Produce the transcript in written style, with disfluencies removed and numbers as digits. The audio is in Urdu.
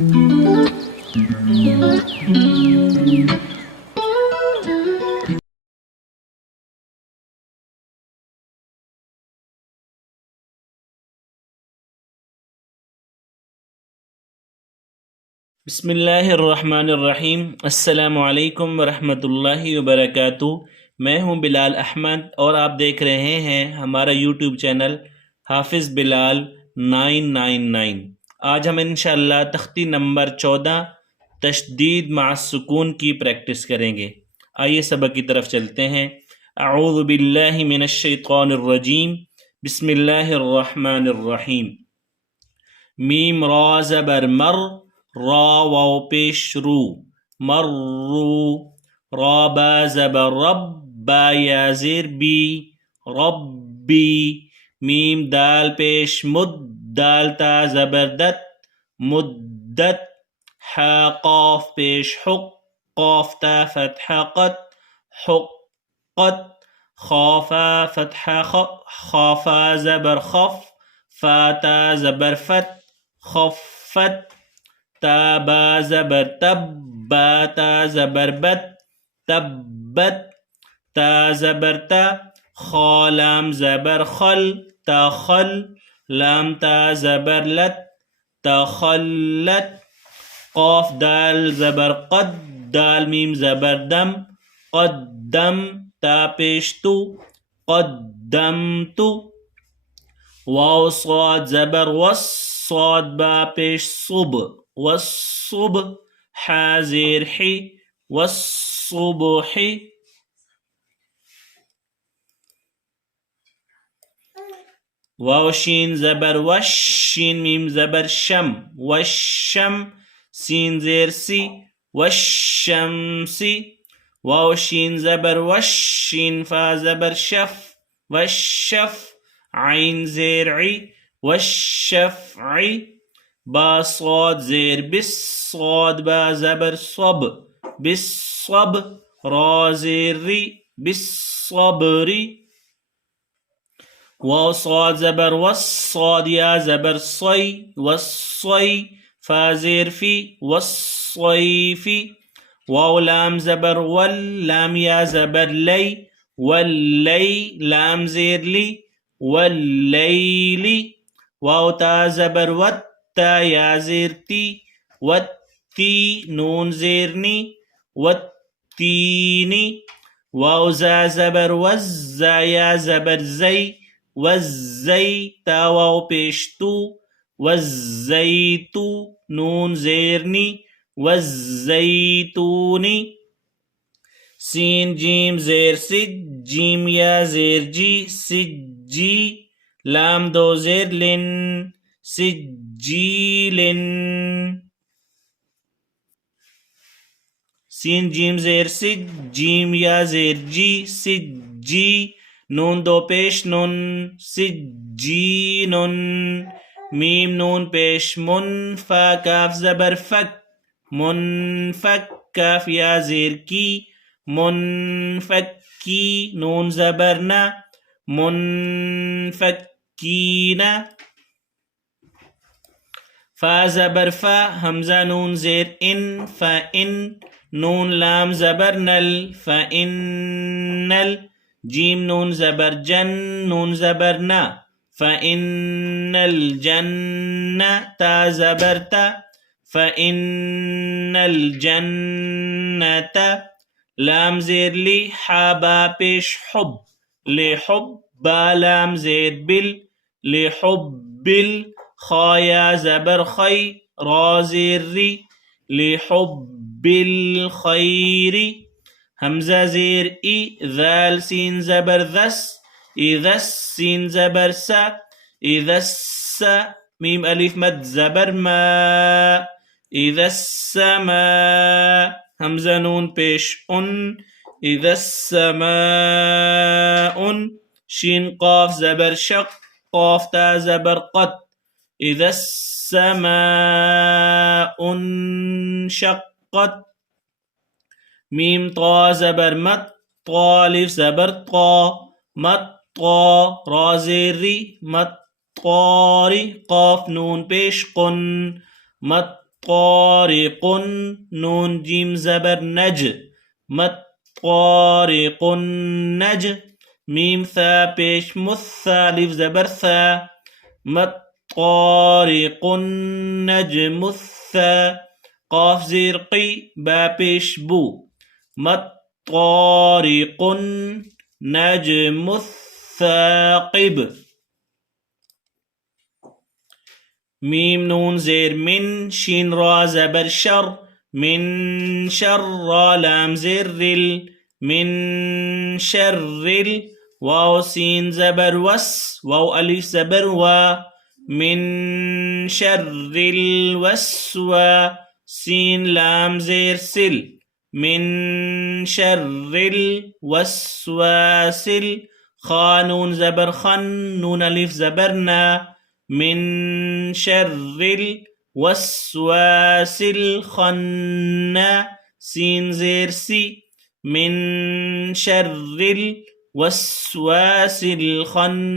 بسم اللہ الرحمن الرحیم۔ السلام علیکم ورحمۃ اللہ وبرکاتہ۔ میں ہوں بلال احمد اور آپ دیکھ رہے ہیں ہمارا یوٹیوب چینل حافظ بلال 999۔ آج ہم انشاءاللہ تختی نمبر 14 تشدید مع السکون کی پریکٹس کریں گے۔ آئیے سبق کی طرف چلتے ہیں۔ اعوذ باللہ من الشیطان الرجیم، بسم اللہ الرحمن الرحیم۔ میم را زبر مر، را واو پیش رو، مرو۔ را با زبر رب، با یا زیر بی، ربی۔ میم دال پیش مد، دال تا زبر دت، مدت۔ حا قاف پیش حق، قاف تا فتح قت، حقت۔ خافا فتح خافا زبر خف، فا تا زبر فت، خفت۔ تا با زبر تب، با تا زبر بت، تبت۔ تا زبر تا، خا لام زبر خل، تخل۔ لام تا زبر لت، تخلت۔ قاف دال زبر قد، دال میم زبر دم، قدم۔ تا پیش تو، قدمت۔ واو صاد زبر وس، صاد با پیش صب، والصب۔ حا زیر حی، والصبح۔ واو شین زبر وش، شین میم زبر شم، والشم۔ سین زیر سی، والشمسی۔ واو شین زبر وش، شین فا زبر شف، والشف۔ عین زیر عی، والشفعی۔ با صاد زیر بس، صاد با زبر صب، بالصب۔ را زیر ری، بالصبری۔ واو صاد زبر وس، صاد یا زبر صی، والصی۔ فا زیر فی، والصیفی۔ واو لام زبر ول، لام یا زبر لی، واللی۔ لام زیر لی، واللیلی۔ واو تا زبر وت، تا یا زیر تی، والتی۔ نون زیر نی، والتینی۔ واو زا زبر وز، زا یا زبر زی، والزی۔ تا واو پیش تو، والزیتو۔ نون زیر نی، والزیتونی۔ سین جیم زیر سج، جیم یا زیر جی، سجی۔ لام دو زیر لن، سجیلن۔ سین جیم زیر سج، جیم یا زیر جی، سجی۔ نون دو پیش نن، سجینن۔ میم نون پیش من، فا کاف زبر فک، منفک۔ کاف یا زیر کی، منفکی۔ نون زبر نا، منفکین۔ فا زبر فا، حمزہ نون زیر ان، فإن۔ نون لام زبر نل، فإنل۔ جیم نون زبر جن، نون زبر نا، فإن الجنة۔ تا زبر تا، فإن الجنة۔ لام زیر لی، حا با پیش حب، لحب۔ با لام زیر بل، لحبل۔ خا یا زبر خی، را زیر ری، لحب الخیر۔ حمزہ زیر ای، ذال سین زبر ذس، اذس۔ سین زبر سا، اذس۔ میم الف مد زبر ما، اذا السماء۔ حمزہ نون پیش ان، اذا السماء۔ شین قاف زبر شق، قاف تا زبر قط، اذا السماء انشقت۔ میم طا زبر مت، طا الف زبر طا، مت طا۔ را زیر ری، مت طاری۔ قاف نون پیش قن، مت طارق نون جيم زبر نج مت طارق نج ميم ثا پیش مثا الف زبر ثا مت طارق النجم الثا قاف زير قي با پیش بو مت طارق النجم الثاقب ميم نون زير من شين را زبر شر من شر لام زر من شر واو سين زبر وس واو ألف زبر و من شر الوسوى سين لام زير سل من شر الوسواس خانون زبر خن نون ألف زبرنا من شر الوسواس الخناس سين زير سي من شر الوسواس الخناس